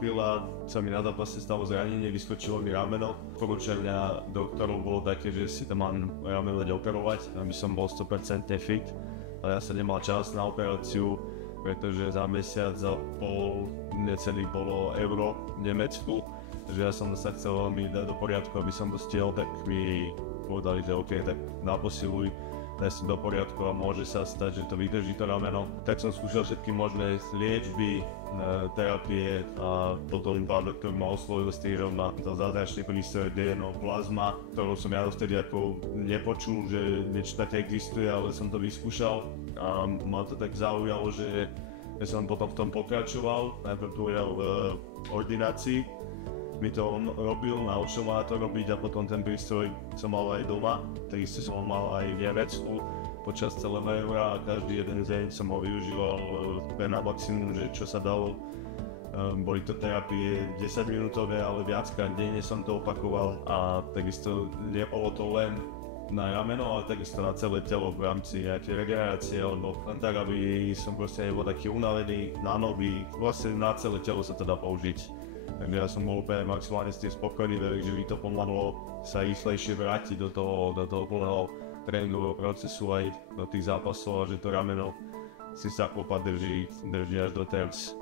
apríla sa mi na zápase stalo zranenie, vyskočilo mi rameno. Poručenia doktorov bolo také, že si tam mám rameno dať operovať, aby som bol 100% fit. Ale ja som nemal čas na operáciu, pretože za mesiac a pol necelý bolo euro v Nemecku. Takže ja som sa chcel veľmi dať do poriadku, aby som to stihol, tak mi povedali, že OK, tak naposiluj, daj si do poriadku a môže sa stať, že to vydrží to rameno. Tak som skúšal všetky možné liečby, terapie a potom pán doktor ma oslovil s tým na to zázračný prístroj DNA plazma, ktorú som ja dovtedy ako nepočul, že niečo také existuje, ale som to vyskúšal a ma to tak zaujalo, že som potom v tom pokračoval, najprv tu v ordinácii, mi to on robil, naučil ma to robiť a potom ten prístroj som mal aj doma, takisto som ho mal aj v Nemecku počas celého eura a každý jeden deň som ho využíval na maximum, že čo sa dalo. Boli to terapie 10 minútové, ale viackrát denne som to opakoval a takisto nebolo to len na rameno, ale takisto na celé telo v rámci nejakej regenerácie alebo tak, aby som proste nebol taký unavený na nohy, vlastne na celé telo sa to dá použiť. Takže ja som bol úplne maximálne s tým spokojný, že mi to pomohlo sa rýchlejšie vrátiť do toho plného tréningového procesu aj do tých zápasov a že to rameno si sa drží až do teraz.